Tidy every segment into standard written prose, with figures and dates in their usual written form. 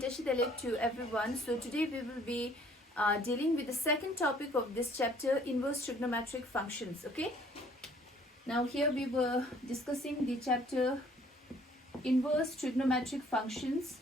Tibettv to everyone. So today we will be dealing with the second topic of this chapter, inverse trigonometric functions. Okay. Now here we were discussing the chapter inverse trigonometric functions.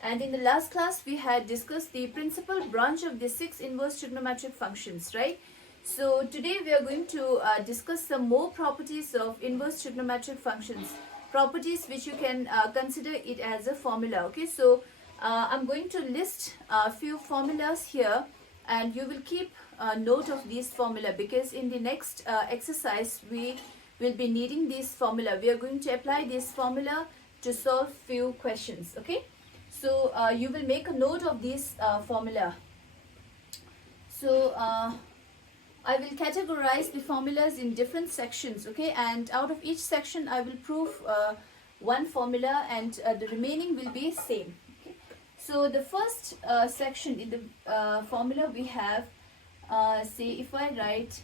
And in the last class we had discussed the principal branch of the 6 inverse trigonometric functions, right? So today we are going to discuss some more properties of inverse trigonometric functions, properties which you can consider it as a formula. Okay, so I'm going to list a few formulas here, and you will keep note of these formula, because in the next exercise we will be needing this formula. We are going to apply this formula to solve few questions. Okay, so you will make a note of this formula. So I will categorize the formulas in different sections, okay, and out of each section I will prove one formula, and the remaining will be same. Okay. So the first section in the formula we have, say if I write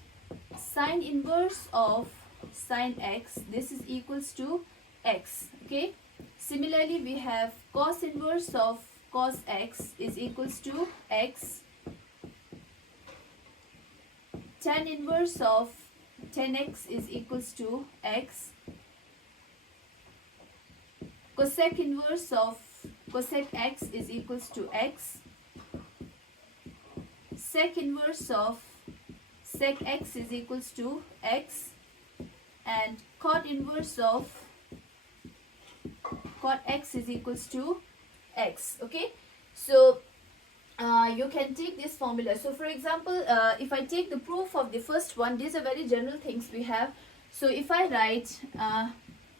sine inverse of sine x, this is equals to x. Okay. Similarly we have cos inverse of cos x is equals to x. Tan inverse of tan x is equals to x. Cosec inverse of cosec x is equals to x. Sec inverse of sec x is equals to x. And cot inverse of cot x is equals to x. Okay, so you can take this formula. So for example, if I take the proof of the first one, these are very general things we have. So if I write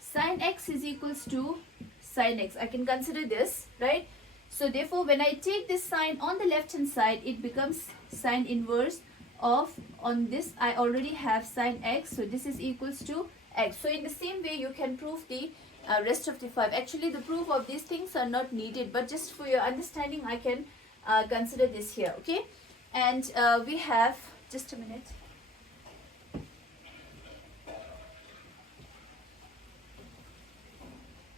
sine x is equals to sine x, I can consider this, right? So therefore when I take this sine on the left hand side, it becomes sine inverse of, on this I already have sine x, so this is equals to x. So in the same way you can prove the rest of the 5. Actually the proof of these things are not needed, but just for your understanding I can consider this here. Okay, and we have, just a minute,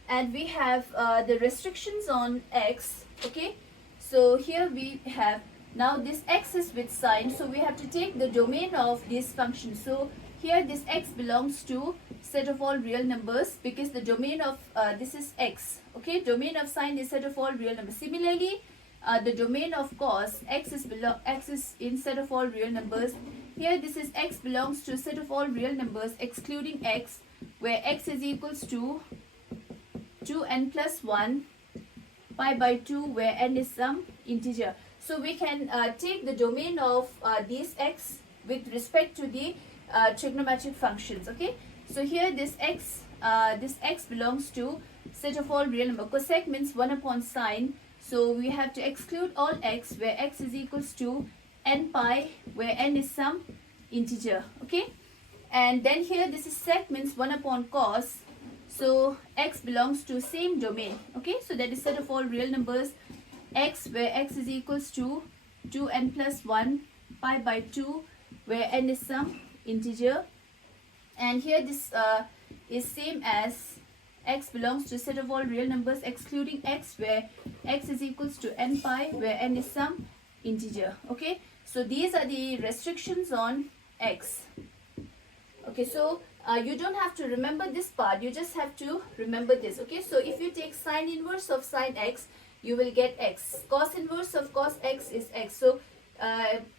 and we have the restrictions on x. Okay, so here we have, now this x is with sine, so we have to take the domain of this function. So here this x belongs to set of all real numbers, because the domain of this is x. Okay, domain of sine is set of all real numbers. Similarly the domain of cos x is in set of all real numbers. Here this is x belongs to set of all real numbers excluding x, where x is equals to 2n plus 1 pi by 2, where n is some integer. So we can take the domain of these x with respect to the trigonometric functions. Okay, so here this x belongs to set of all real number. Cosec means 1 upon sine, so we have to exclude all x, where x is equals to n pi, where n is some integer. Okay, and then here this is sec means 1 upon cos, so x belongs to same domain. Okay, so that is set of all real numbers x, where x is equals to 2n plus 1 pi by 2, where n is some integer. And here this is same as x belongs to set of all real numbers excluding x, where x is equals to n pi, where n is some integer. Okay, so these are the restrictions on x. Okay, so you don't have to remember this part, you just have to remember this. Okay, so if you take sine inverse of sine x, you will get x. Cos inverse of cos x is x. So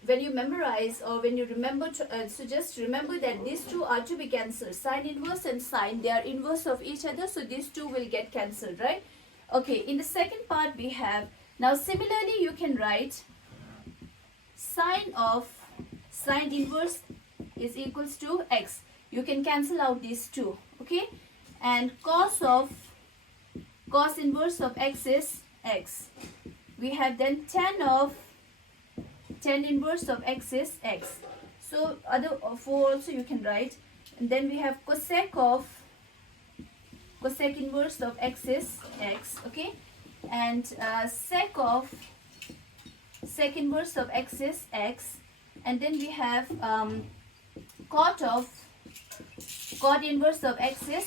when you memorize, or when you remember, so just remember that these two are to be cancelled. Sine inverse and sine, they are inverse of each other, so these two will get cancelled, right? Okay, in the second part we have, now similarly you can write sine of sine inverse is equals to x. You can cancel out these two. Okay, and cos of cos inverse of x is x. We have then tan of tan inverse of x is x. So other 4 also you can write. And then we have cosec of cosec inverse of x is x. Okay, and sec of sec inverse of x is x. And then we have cot of cot inverse of x is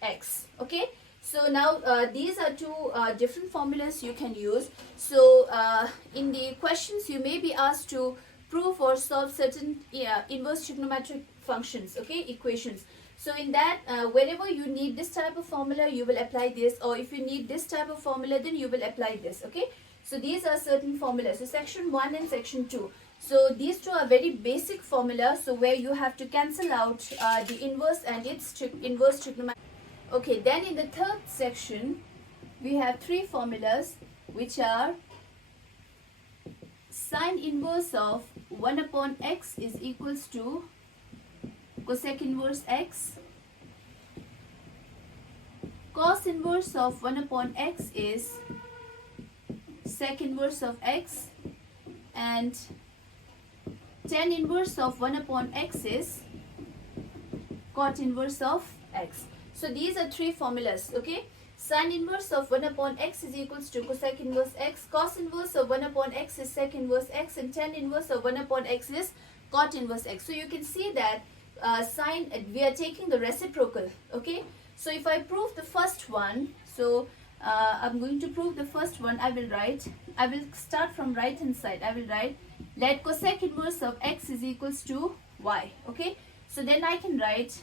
x. Okay, so now these are two different formulas you can use. So in the questions you may be asked to prove or solve certain inverse trigonometric functions, okay, equations. So in that, whenever you need this type of formula, you will apply this, or if you need this type of formula, then you will apply this, okay. So these are certain formulas. So section 1 and section 2. So these two are very basic formula, so where you have to cancel out the inverse and its inverse trigonometry. Okay, then in the third section, we have three formulas, which are sine inverse of 1 upon x is equals to cosec inverse x. Cos inverse of 1 upon x is sec inverse of x. And tan inverse of 1 upon x is cot inverse of x. So these are three formulas, okay. Sine inverse of 1 upon x is equals to cosec inverse x. Cos inverse of 1 upon x is sec inverse x. And tan inverse of 1 upon x is cot inverse x. So you can see that we are taking the reciprocal, okay. So if I prove the first one, so I'm going to prove the first one. I will start from right hand side. I will write, let cosec inverse of x is equals to y, okay. So then I can write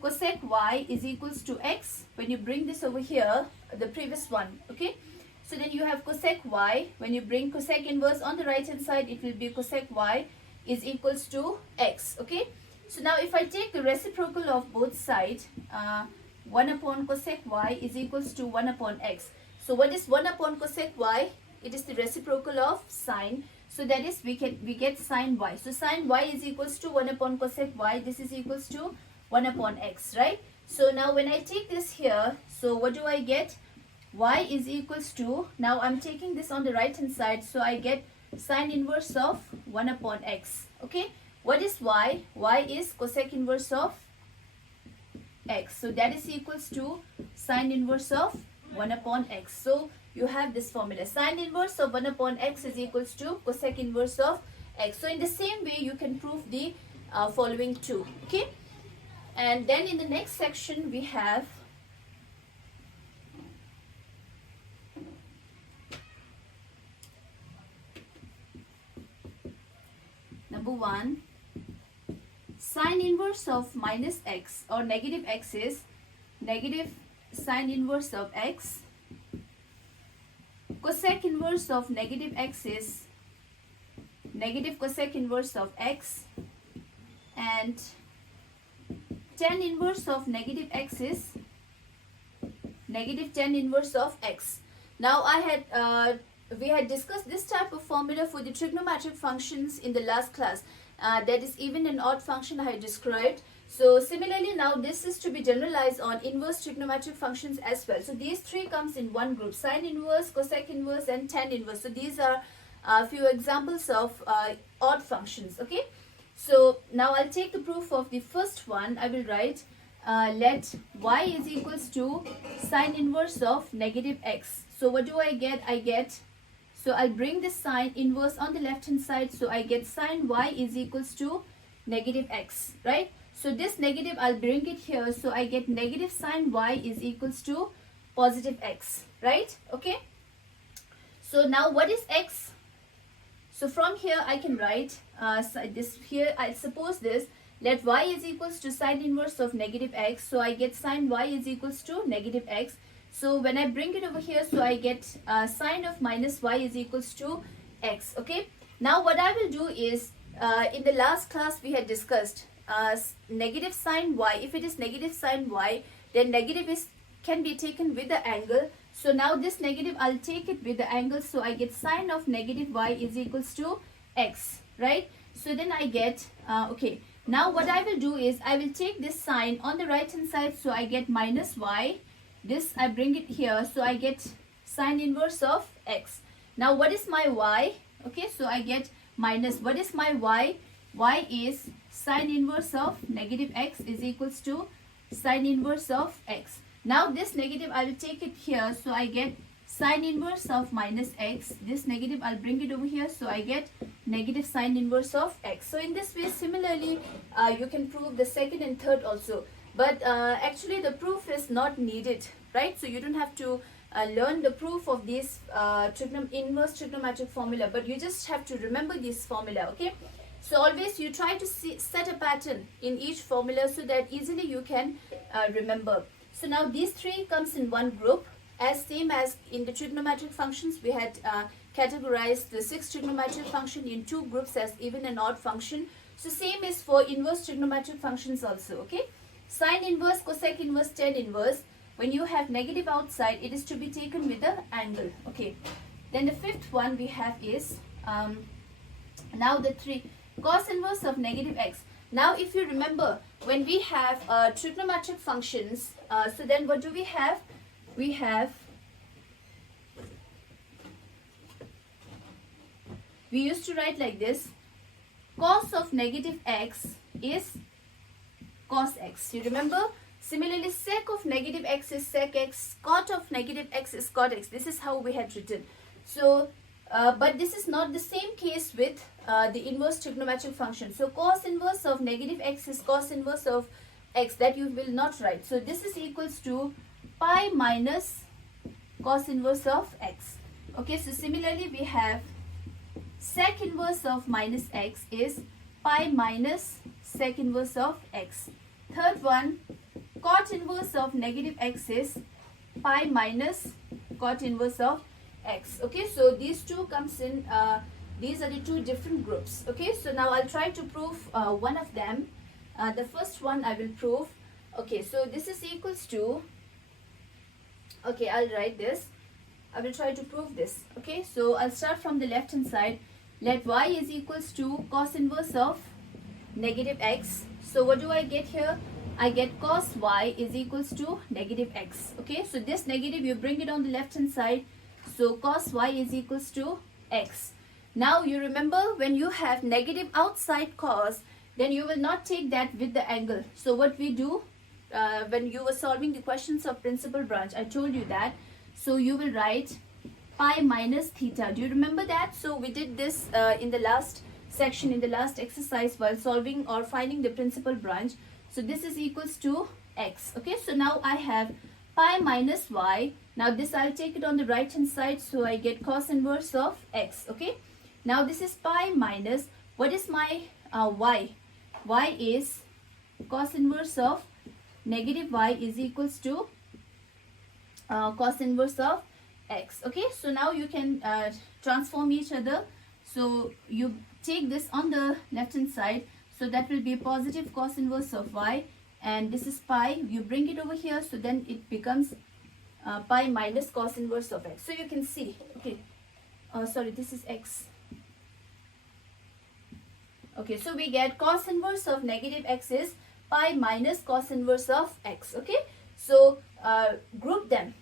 cosec y is equals to x. When you bring this over here, the previous one, okay. So then you have cosec y. When you bring cosec inverse on the right hand side, it will be cosec y is equals to x, okay. So now if I take the reciprocal of both sides, 1 upon cosec y is equals to 1 upon x. So what is 1 upon cosec y? It is the reciprocal of sine. So that is we get sine y. So sine y is equals to 1 upon cosec y. This is equals to 1 upon x, right? So now when I take this here, so what do I get? Y is equals to, now I'm taking this on the right hand side, so I get sine inverse of 1 upon x, okay. What is y? Y is cosec inverse of x. So that is equals to sine inverse of 1 upon x. So you have this formula. Sine inverse of 1 upon x is equals to cosec inverse of x. So in the same way, you can prove the following two, okay. And then in the next section, we have number 1. Sine inverse of minus x or negative x is negative sine inverse of x. Cosec inverse of negative x is negative cosec inverse of x. And tan inverse of negative x is negative tan inverse of x. Now we had discussed this type of formula for the trigonometric functions in the last class. That is even an odd function I described. So similarly now this is to be generalized on inverse trigonometric functions as well. So these three comes in one group: sine inverse, cosec inverse and tan inverse. So these are a few examples of odd functions, okay. So now I'll take the proof of the first one. I will write let y is equals to sine inverse of negative x. So what do I get? So I'll bring this sine inverse on the left hand side. So I get sine y is equals to negative x, right? So this negative, I'll bring it here. So I get negative sine y is equals to positive x, right? Okay. So now what is x? So from here I can write this here. I suppose this, let y is equals to sine inverse of negative x. So I get sine y is equals to negative x. So when I bring it over here, so I get sine of minus y is equals to x, okay. Now what I will do is, in the last class we had discussed negative sine y. If it is negative sine y, then negative can be taken with the angle. So now this negative, I'll take it with the angle. So I get sine of negative y is equals to x, right? So then I get, okay. Now what I will do is, I will take this sine on the right hand side. So I get minus y. This I bring it here, so I get sine inverse of x. Now what is my y? Okay, so I get minus, what is my y? Y is sine inverse of negative x is equals to sine inverse of x. Now this negative I will take it here, so I get sine inverse of minus x. This negative I'll bring it over here, so I get negative sine inverse of x. So in this way, similarly, you can prove the second and third also. But actually the proof is not needed, right? So you don't have to learn the proof of this inverse trigonometric formula, but you just have to remember this formula, okay? So always you try to set a pattern in each formula so that easily you can remember. So now these three comes in one group, as same as in the trigonometric functions. We had categorized the 6 trigonometric function in 2 groups as even and odd function. So same is for inverse trigonometric functions also, okay? Sine inverse, cosec inverse, tan inverse. When you have negative outside, it is to be taken with the angle, okay? Then the fifth one we have is now the 3 cos inverse of negative x. Now if you remember, when we have trigonometric functions, so then what do we have? We used to write like this: cos of negative x is cos x. You remember? Similarly, sec of negative x is sec x, cot of negative x is cot x. This is how we had written. So, but this is not the same case with the inverse trigonometric function. So, cos inverse of negative x is cos inverse of x. That you will not write. So, this is equals to pi minus cos inverse of x. Okay, so similarly, we have sec inverse of minus x is pi minus sec inverse of x. Third one, cot inverse of negative x is pi minus cot inverse of x. Okay, so these two comes in, these are the two different groups. Okay, so now I'll try to prove one of them. The first one I will prove. Okay, so this is equals to, okay, I'll write this. I will try to prove this. Okay, so I'll start from the left hand side. Let y is equals to cos inverse of negative x. So what do I get here? I get cos y is equals to negative x. Okay, so this negative you bring it on the left hand side. So cos y is equals to x. Now you remember, when you have negative outside cos, then you will not take that with the angle. So what we do, when you were solving the questions of principal branch, I told you that. So you will write pi minus theta. Do you remember that? So we did this in the last section, in the last exercise, while solving or finding the principal branch. So this is equals to x. Okay, so now I have pi minus y. Now this I'll take it on the right hand side, so I get cos inverse of x. Okay, now this is pi minus, what is my y? Y is cos inverse of negative y is equals to cos inverse of x. Okay, so now you can transform each other. So you take this on the left hand side, so that will be positive cos inverse of y, and this is pi. You bring it over here, so then it becomes pi minus cos inverse of x. So you can see, okay, sorry, this is x. Okay, so we get cos inverse of negative x is pi minus cos inverse of x. Okay, so group them.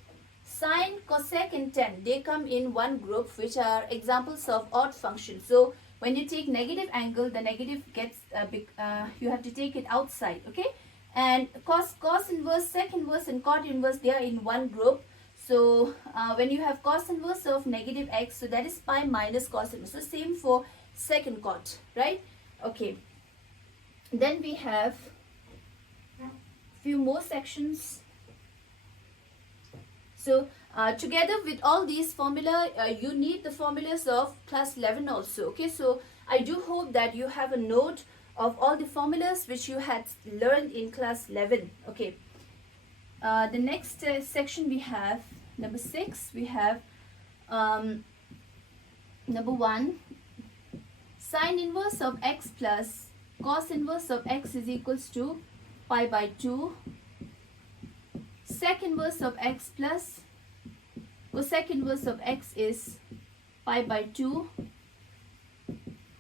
Sine, cosec and tan, they come in one group, which are examples of odd functions. So when you take negative angle, the negative gets you have to take it outside. Okay, and cos inverse, sec inverse and cot inverse, they are in one group. So when you have cos inverse of negative x, so that is pi minus cos inverse. So same for sec and cot, right? Okay, then we have few more sections. So together with all these formula, you need the formulas of class 11 also. Okay, so I do hope that you have a note of all the formulas which you had learned in class 11. Okay, the next section we have number 6. We have number 1, sine inverse of x plus cos inverse of x is equals to pi by 2. Sec inverse of x plus cosec inverse of x is pi by 2.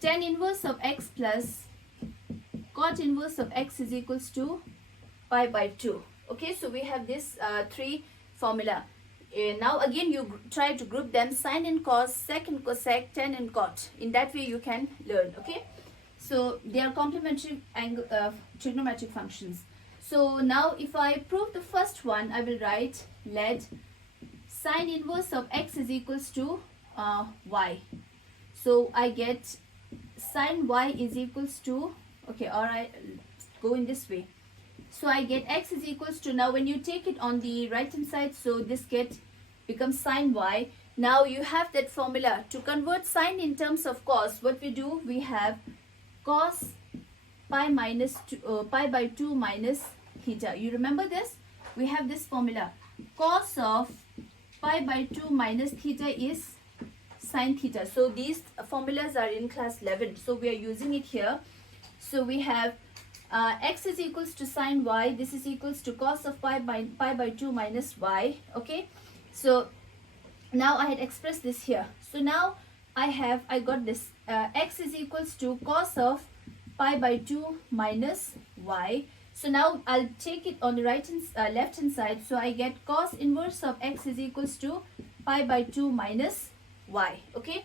Tan inverse of x plus cot inverse of x is equals to pi by 2. Okay, so we have this 3 formula. Now again you try to group them: sine and cos, sec and cosec, tan and cot. In that way you can learn. Okay, so they are complementary trigonometric functions. So now if I prove the first one, I will write let sine inverse of x is equals to y. So I get sine y is equals to, okay, alright, go in this way. So I get x is equals to, now when you take it on the right hand side, so this becomes sine y. Now you have that formula to convert sine in terms of cos. What we do, we have cos pi minus pi by 2 minus theta. You remember this? We have this formula. Cos of pi by 2 minus theta is sine theta. So these formulas are in class 11. So we are using it here. So we have x is equals to sine y. This is equals to cos of pi by 2 minus y. Okay. So now I had expressed this here. So now I got this x is equals to cos of pi by 2 minus y. So now I'll take it on the left hand side. So I get cos inverse of x is equals to pi by 2 minus y. Okay.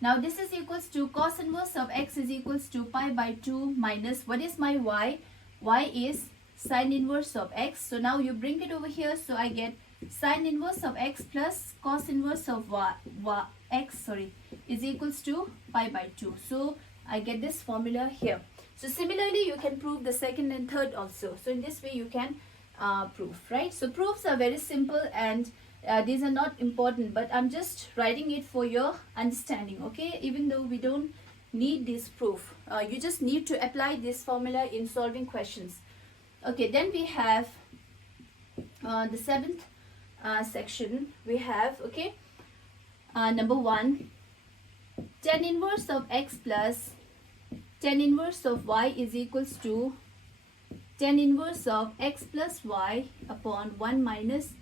Now this is equals to cos inverse of x is equals to pi by 2 minus, what is my y? Y is sine inverse of x. So now you bring it over here. So I get sine inverse of x plus cos inverse of x is equals to pi by 2. So I get this formula here. So similarly, you can prove the second and third also. So in this way, you can prove, right? So proofs are very simple, and these are not important, but I'm just writing it for your understanding, okay? Even though we don't need this proof, you just need to apply this formula in solving questions. Okay, then we have the seventh section. We have, okay, number 1, tan inverse of x plus tan inverse of y is equals to tan inverse of x plus y upon 1 minus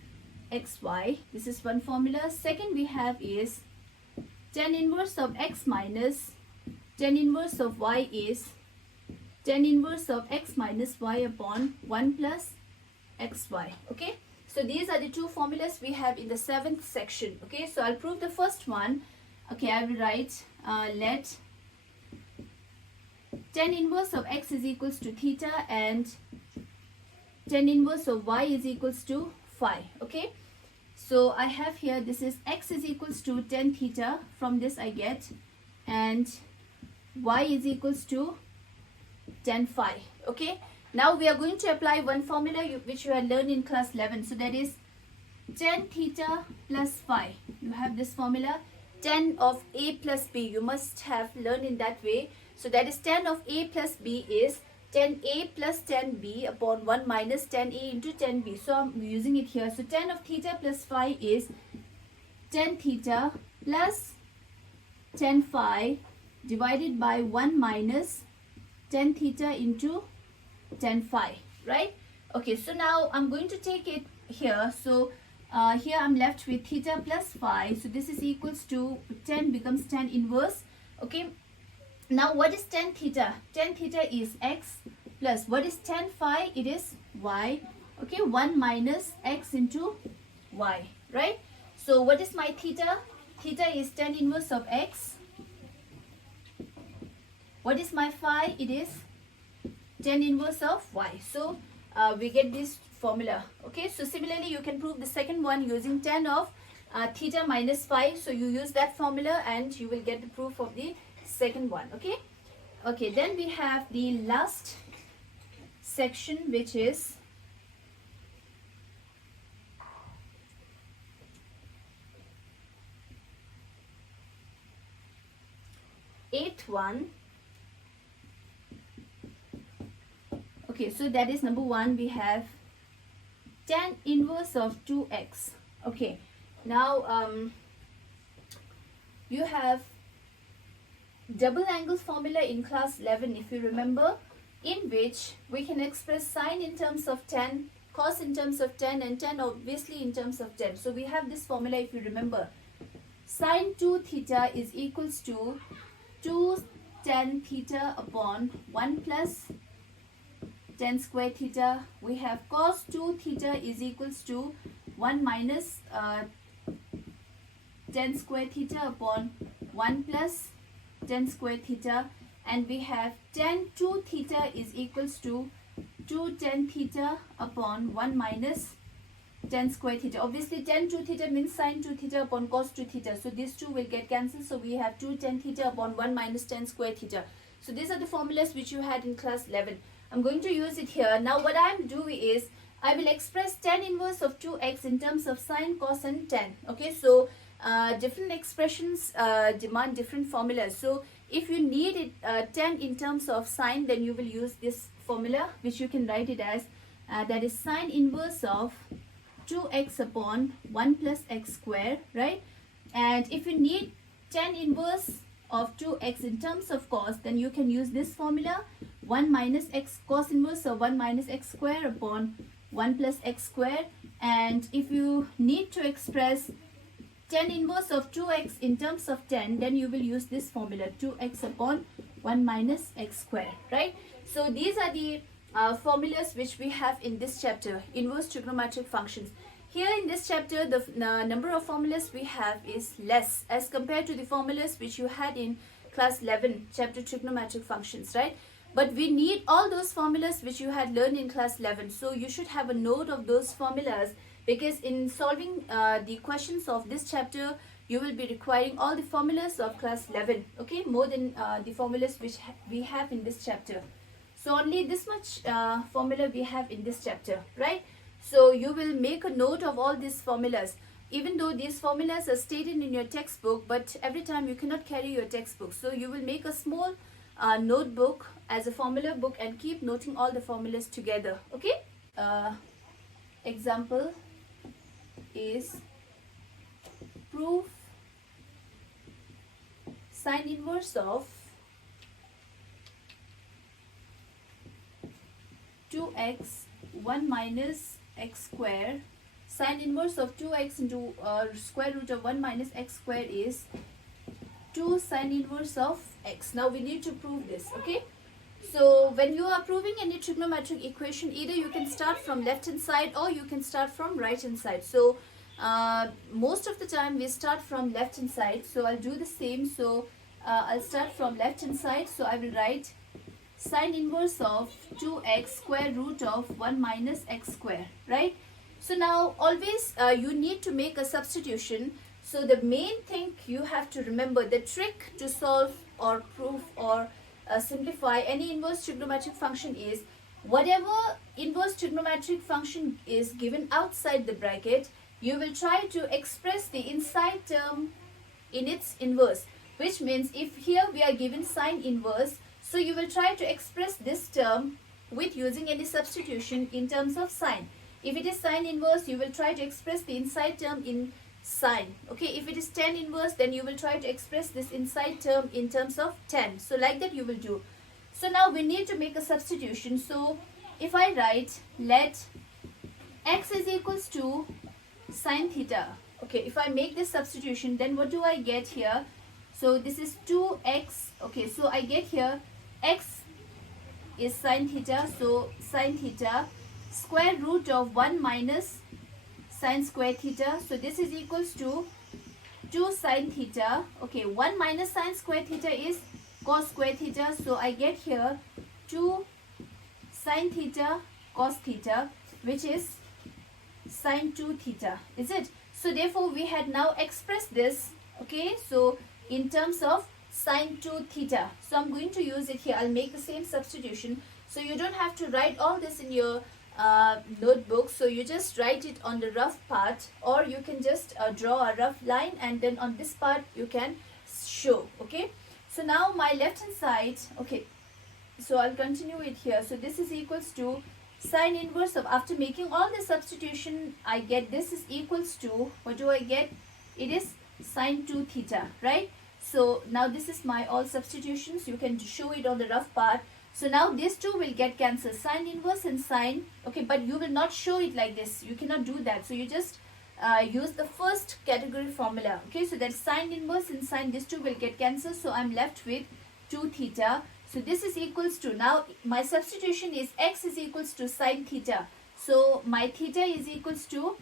xy. This is one formula. Second we have is tan inverse of x minus tan inverse of y is tan inverse of x minus y upon 1 plus xy. Okay. So these are the two formulas we have in the 7th section. Okay. So I'll prove the first one. Okay. I will write let tan inverse of x is equals to theta and tan inverse of y is equals to phi. Okay. So I have here, this is x is equals to tan theta. From this I get, and y is equals to tan phi. Okay. Now we are going to apply one formula which you had learned in class 11. So that is tan theta plus phi. You have this formula, tan of a plus b. You must have learned in that way. So that is tan of a plus b is tan a plus tan b upon 1 minus tan a into tan b. So I'm using it here. So tan of theta plus phi is tan theta plus tan phi divided by 1 minus tan theta into tan phi, right? Okay, so now I'm going to take it here. So here I'm left with theta plus phi. So this is equals to tan becomes tan inverse. Okay. Now what is tan theta? Tan theta is x plus what is tan phi? It is y. Okay, 1 minus x into y, right? So what is my theta? Theta is tan inverse of x. What is my phi? It is tan inverse of y. So we get this formula. Okay, so similarly you can prove the second one using tan of theta minus phi. So you use that formula and you will get the proof of the second one. Okay. Okay, then we have the last section, which is eighth one. Okay, so that is number 1. We have tan inverse of 2x. Okay, now you have double angles formula in class 11, if you remember, in which we can express sine in terms of tan, cos in terms of tan, and tan obviously in terms of tan. So we have this formula, if you remember. Sine 2 theta is equals to 2 tan theta upon 1 plus tan square theta. We have cos 2 theta is equals to 1 minus tan square theta upon 1 plus tan square theta, and we have tan 2 theta is equals to 2 tan theta upon 1 minus tan square theta. Obviously tan 2 theta means sin 2 theta upon cos 2 theta. So these two will get cancelled. So we have 2 tan theta upon 1 minus tan square theta. So these are the formulas which you had in class 11. I'm going to use it here. Now what I'm doing is I will express tan inverse of 2x in terms of sine, cos and tan. Okay, so different expressions demand different formulas. So if you need it tan in terms of sine, then you will use this formula, which you can write it as that is sine inverse of 2x upon 1 plus x square, right? And if you need tan inverse of 2x in terms of cos, then you can use this formula, 1 minus x, cos inverse of 1 minus x square upon 1 plus x square. And if you need to express tan inverse of 2x in terms of tan, then you will use this formula, 2x upon 1 minus x square, right? So these are the formulas which we have in this chapter, inverse trigonometric functions. Here in this chapter, the number of formulas we have is less as compared to the formulas which you had in class 11, chapter trigonometric functions, right? But we need all those formulas which you had learned in class 11. So you should have a note of those formulas, because in solving the questions of this chapter, you will be requiring all the formulas of class 11, okay, more than the formulas which we have in this chapter. So only this much formula we have in this chapter, right? So you will make a note of all these formulas, even though these formulas are stated in your textbook, but every time you cannot carry your textbook. So you will make a small notebook as a formula book and keep noting all the formulas together, okay? Example is proof sine inverse of 2x 1 minus x square. Sine inverse of 2x into square root of 1 minus x square is 2 sine inverse of x. Now we need to prove this, okay? So when you are proving any trigonometric equation, either you can start from left hand side or you can start from right hand side. So most of the time we start from left hand side. So I'll do the same. So I'll start from left hand side. So I will write sine inverse of 2x square root of 1 minus x square, right? So now always you need to make a substitution. So the main thing you have to remember, the trick to solve or prove or simplify any inverse trigonometric function is, whatever inverse trigonometric function is given outside the bracket, you will try to express the inside term in its inverse, which means if here we are given sine inverse, so you will try to express this term with using any substitution in terms of sine. If it is sine inverse, you will try to express the inside term in sine. Okay, if it is tan inverse, then you will try to express this inside term in terms of tan. So like that you will do. So now we need to make a substitution. So if I write, let x is equals to sine theta. Okay, if I make this substitution, then what do I get here? So this is 2x. Okay, so I get here x is sine theta. So sine theta square root of 1 minus sine square theta. So this is equals to 2 sine theta. Okay, 1 minus sine square theta is cos square theta. So I get here 2 sine theta cos theta, which is sine 2 theta. Is it? So therefore we had now expressed this, okay, so in terms of sine 2 theta. So I'm going to use it here. I'll make the same substitution. So you don't have to write all this in your notebook. So you just write it on the rough part, or you can just draw a rough line, and then on this part you can show, okay? So now my left hand side, okay, so I'll continue it here. So this is equals to sine inverse of, after making all the substitution, I get this is equals to, what do I get? It is sine 2 theta, right? So now this is my all substitutions. You can show it on the rough part. So now these two will get cancelled, sine inverse and sine, okay, but you will not show it like this. You cannot do that. So you just use the first category formula, okay? So that sine inverse and sine, these two will get cancelled. So I'm left with 2 theta. So this is equals to, now my substitution is x is equals to sine theta. So my theta is equals to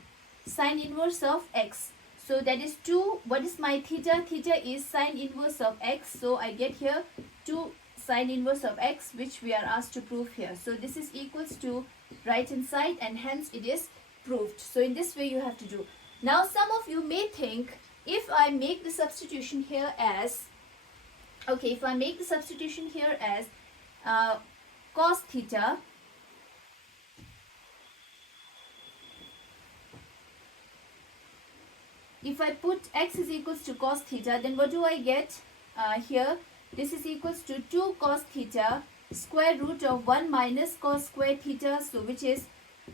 sine inverse of x. So that is 2, what is my theta? Theta is sine inverse of x. So I get here 2 sine inverse of x, which we are asked to prove here. So this is equals to right hand side, and hence it is proved. So in this way you have to do. Now some of you may think, if I make the substitution here as, okay, if I make the substitution here as cos theta, if I put x is equals to cos theta, then what do I get here? This is equals to 2 cos theta square root of 1 minus cos square theta, so which is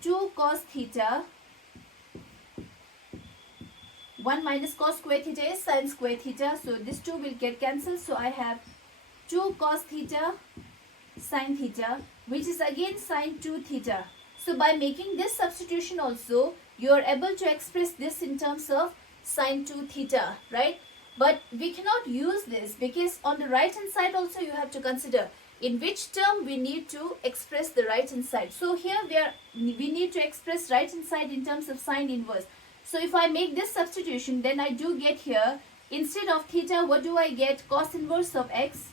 2 cos theta. 1 minus cos square theta is sin square theta, so this 2 will get cancelled. So I have 2 cos theta sin theta, which is again sin 2 theta. So by making this substitution also, you are able to express this in terms of sin 2 theta, right? But we cannot use this because on the right hand side also you have to consider in which term we need to express the right hand side. So here we need to express right hand side in terms of sine inverse. So if I make this substitution, then I do get here, instead of theta, what do I get? Cos inverse of x,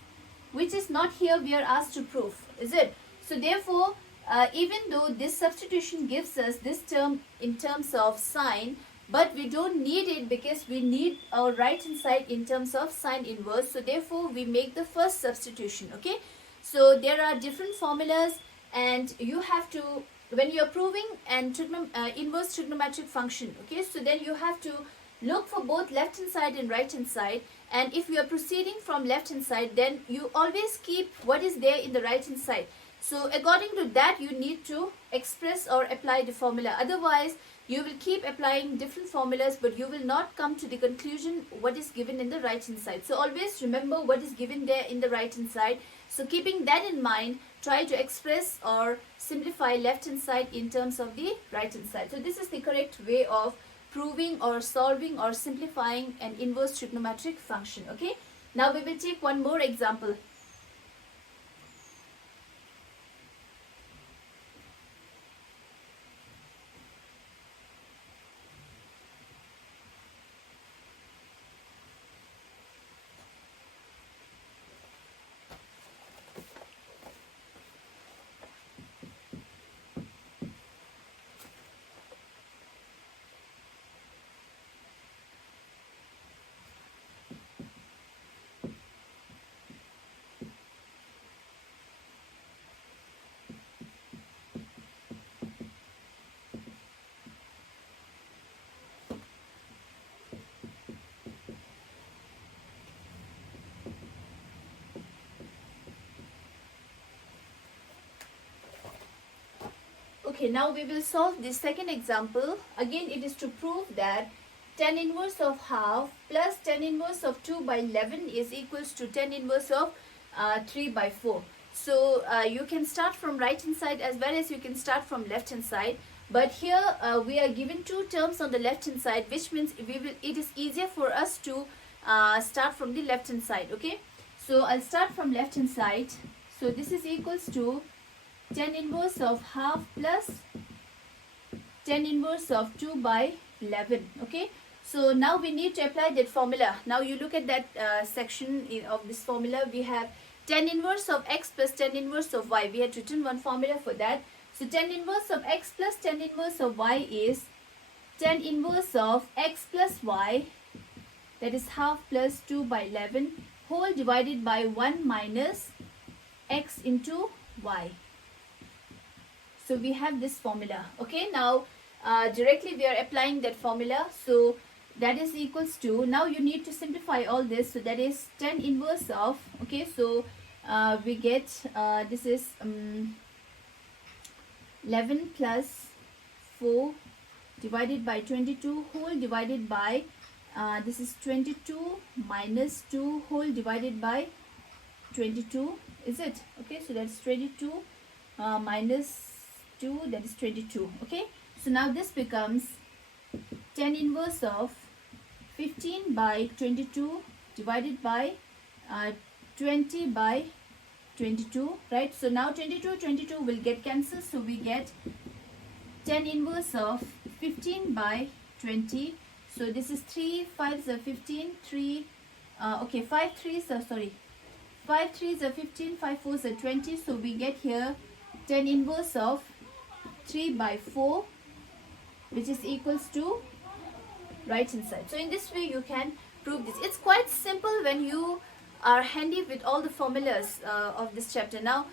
which is not here we are asked to prove, is it? So therefore, even though this substitution gives us this term in terms of sine, but we don't need it because we need our right hand side in terms of sine inverse. So therefore, we make the first substitution, okay? So there are different formulas, and you have to, when you are proving an inverse trigonometric function, okay, so then you have to look for both left hand side and right hand side. And if you are proceeding from left hand side, then you always keep what is there in the right hand side. So according to that, you need to express or apply the formula. Otherwise, you will keep applying different formulas, but you will not come to the conclusion what is given in the right hand side. So always remember what is given there in the right hand side. So keeping that in mind, try to express or simplify left hand side in terms of the right hand side. So this is the correct way of proving or solving or simplifying an inverse trigonometric function, okay? Now we will take one more example. Okay, now we will solve the second example. Again, it is to prove that tan inverse of half plus tan inverse of 2 by 11 is equals to tan inverse of 3 by 4. So you can start from right hand side as well as you can start from left hand side. But here we are given two terms on the left hand side, which means it is easier for us to start from the left hand side, okay? So I'll start from left hand side. So this is equals to tan inverse of half plus tan inverse of 2 by 11, okay? So now we need to apply that formula. Now you look at that section of this formula. We have tan inverse of x plus tan inverse of y. We had written one formula for that. So tan inverse of x plus tan inverse of y is tan inverse of x plus y, that is half plus 2 by 11 whole divided by 1 minus x into y. So we have this formula, okay? Now directly we are applying that formula. So that is equals to, now you need to simplify all this. So that is tan inverse of, okay, so we get this is 11 plus 4 divided by 22 whole divided by this is 22 minus 2 whole divided by 22, is it? Okay, so that's 22 minus 2, that is 22, okay? So now this becomes tan inverse of 15 by 22 divided by 20 by 22, right? So now 22 will get cancelled, so we get tan inverse of 15 by 20. So this is 3 5s are 15, 3 okay, 5 3s are, sorry, 5 3s are 15, 5 4s are 20. So we get here tan inverse of 3 by 4 which is equals to right hand side. So in this way you can prove this. It's quite simple when you are handy with all the formulas of this chapter. Now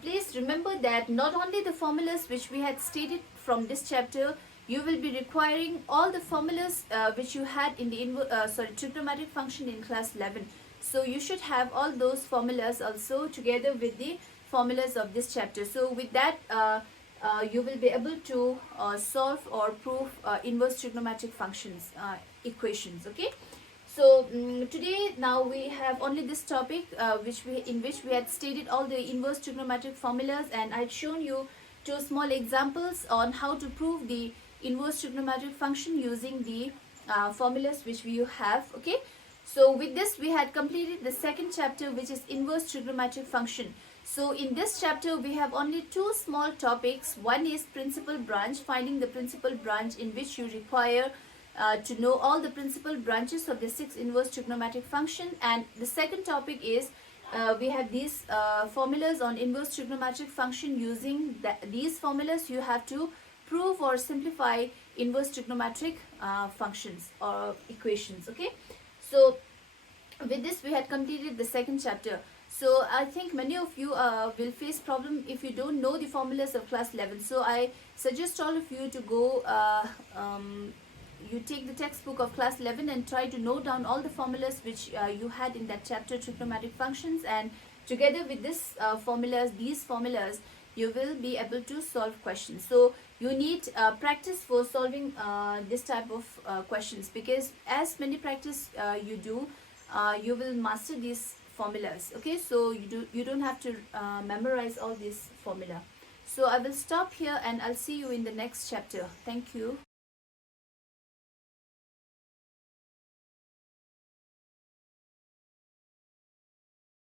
please remember that not only the formulas which we had stated from this chapter, you will be requiring all the formulas which you had in the trigonometric function in class 11. So you should have all those formulas also together with the formulas of this chapter. So with that you will be able to solve or prove inverse trigonometric functions equations. Okay, so today now we have only this topic in which we had stated all the inverse trigonometric formulas, and I had shown you two small examples on how to prove the inverse trigonometric function using the formulas which we have. Okay, so with this we had completed the second chapter, which is inverse trigonometric function. So in this chapter we have only two small topics. One is principal branch, finding the principal branch, in which you require to know all the principal branches of the 6 inverse trigonometric function. And the second topic is we have these formulas on inverse trigonometric function. Using these formulas you have to prove or simplify inverse trigonometric functions or equations. Okay, so with this we had completed the second chapter. So I think many of you will face problem if you don't know the formulas of class 11. So I suggest all of you to go you take the textbook of class 11 and try to note down all the formulas which you had in that chapter, trigonometric functions, and together with these formulas you will be able to solve questions. So you need practice for solving this type of questions, because as many practice you do, you will master these formulas. Okay, so you don't have to memorize all these formula. So I will stop here and I'll see you in the next chapter. Thank you.